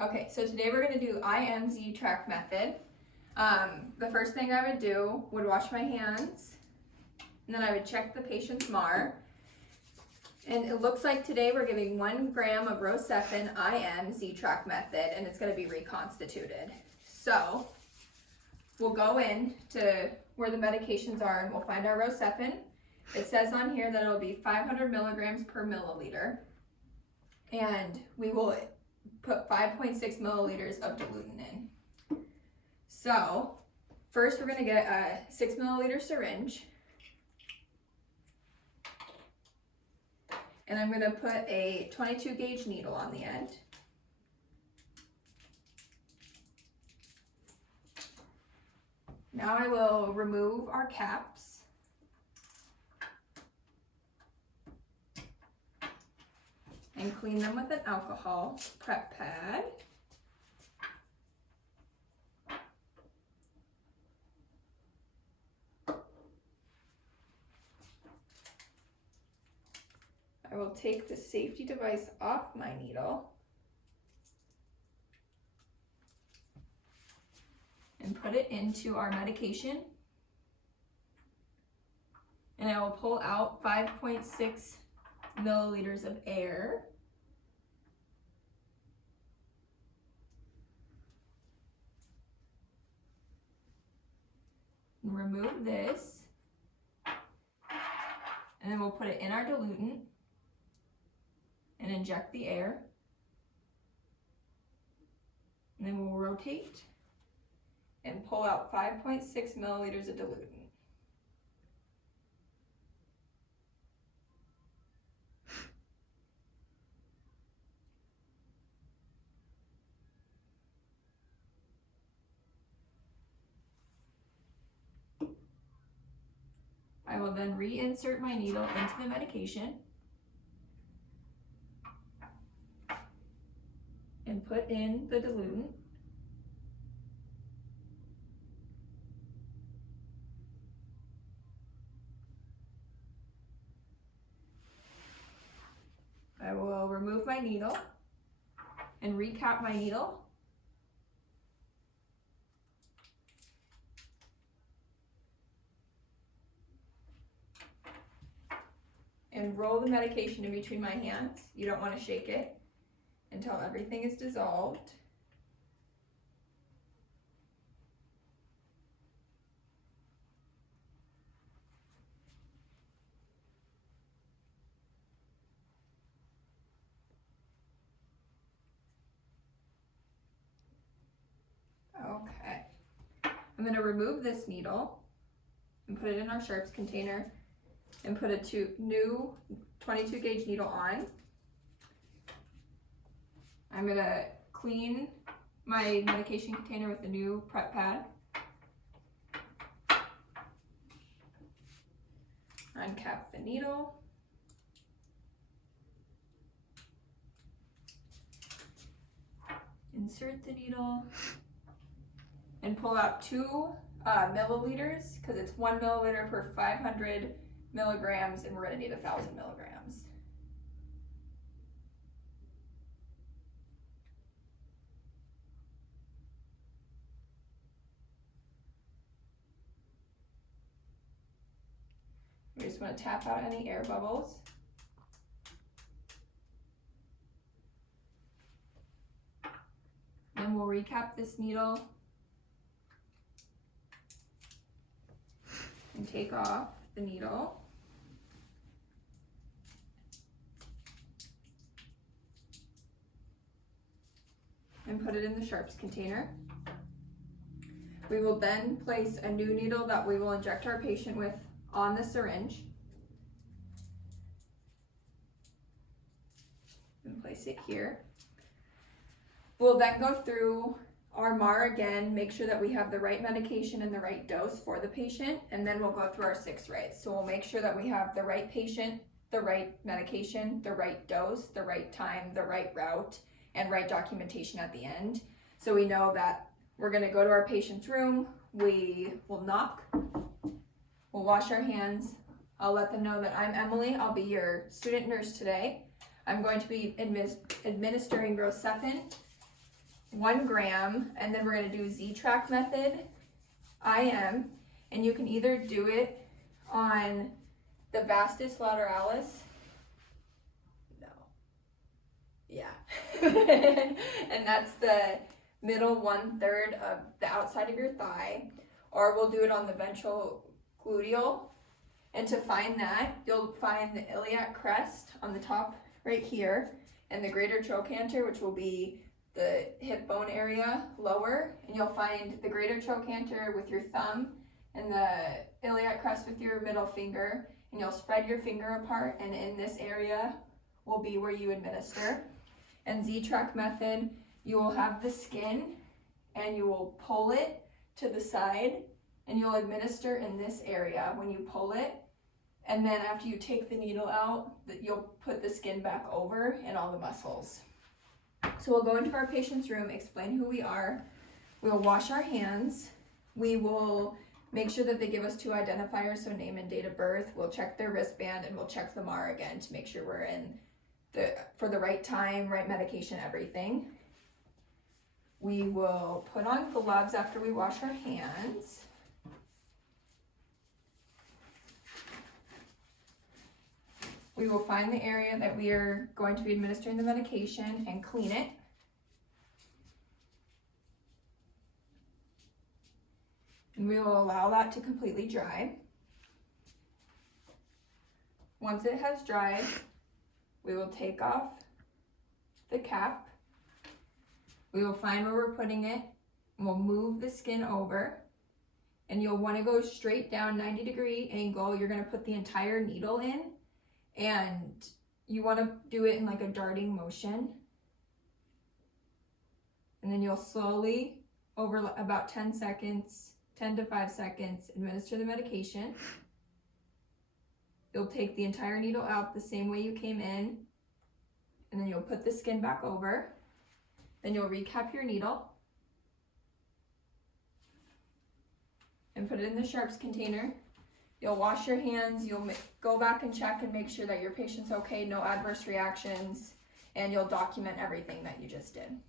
Okay, so today we're going to do Ztrack Method. The first thing I would wash my hands, and then I would check the patient's MAR. And it looks like today we're giving 1 gram of Rocephin Ztrack Method, and it's going to be reconstituted. So we'll go in to where the medications are and we'll find our Rocephin. It says on here that it'll be 500 milligrams per milliliter, and we will put 5.6 milliliters of diluent in. So first we're going to get a 6 milliliter syringe, and I'm going to put a 22 gauge needle on the end. Now I will remove our caps. And clean them with an alcohol prep pad. I will take the safety device off my needle and put it into our medication. And I will pull out 5.6 milliliters of air. Remove this, and then we'll put it in our diluent and inject the air, and then we'll rotate and pull out 5.6 milliliters of diluent. I will then reinsert my needle into the medication and put in the diluent. I will remove my needle and recap my needle. And roll the medication in between my hands. You don't want to shake it until everything is dissolved. Okay. I'm going to remove this needle and put it in our sharps container and put a new 22 gauge needle on. I'm going to clean my medication container with the new prep pad. Uncap the needle. Insert the needle and pull out 2 milliliters, because it's 1 milliliter per 500 milligrams, and we're going to need 1,000 milligrams. We just want to tap out any air bubbles. Then we'll recap this needle and take off the needle. And put it in the sharps container. We will then place a new needle that we will inject our patient with on the syringe. And place it here. We'll then go through our MAR again, make sure that we have the right medication and the right dose for the patient, and then we'll go through our 6 rates. So we'll make sure that we have the right patient, the right medication, the right dose, the right time, the right route, and right documentation at the end. So we know that we're going to go to our patient's room, we will knock, we'll wash our hands. I'll let them know that I'm Emily, I'll be your student nurse today. I'm going to be administering Rocephin 1 gram, and then we're gonna do Ztrack Method, IM, and you can either do it on the vastus lateralis, yeah, and that's the middle 1/3 of the outside of your thigh, or we'll do it on the ventral gluteal. And to find that, you'll find the iliac crest on the top right here, and the greater trochanter, which will be the hip bone area lower, and you'll find the greater trochanter with your thumb and the iliac crest with your middle finger, and you'll spread your finger apart, and in this area will be where you administer. And Ztrack Method, you will have the skin and you will pull it to the side, and you'll administer in this area when you pull it. And then after you take the needle out, you'll put the skin back over and all the muscles. So we'll go into our patient's room, explain who we are. We'll wash our hands. We will make sure that they give us 2 identifiers, so name and date of birth. We'll check their wristband, and we'll check the MAR again to make sure we're in for the right time, right medication, everything. We will put on gloves after we wash our hands. We will find the area that we are going to be administering the medication and clean it. And we will allow that to completely dry. Once it has dried, we will take off the cap. We will find where we're putting it, and we'll move the skin over. And you'll want to go straight down 90-degree angle. You're going to put the entire needle in, and you want to do it in like a darting motion. And then you'll slowly, over about 10 seconds, 10 to 5 seconds, administer the medication. You'll take the entire needle out the same way you came in, and then you'll put the skin back over. Then you'll recap your needle and put it in the sharps container. You'll wash your hands, you'll go back and check and make sure that your patient's okay, no adverse reactions, and you'll document everything that you just did.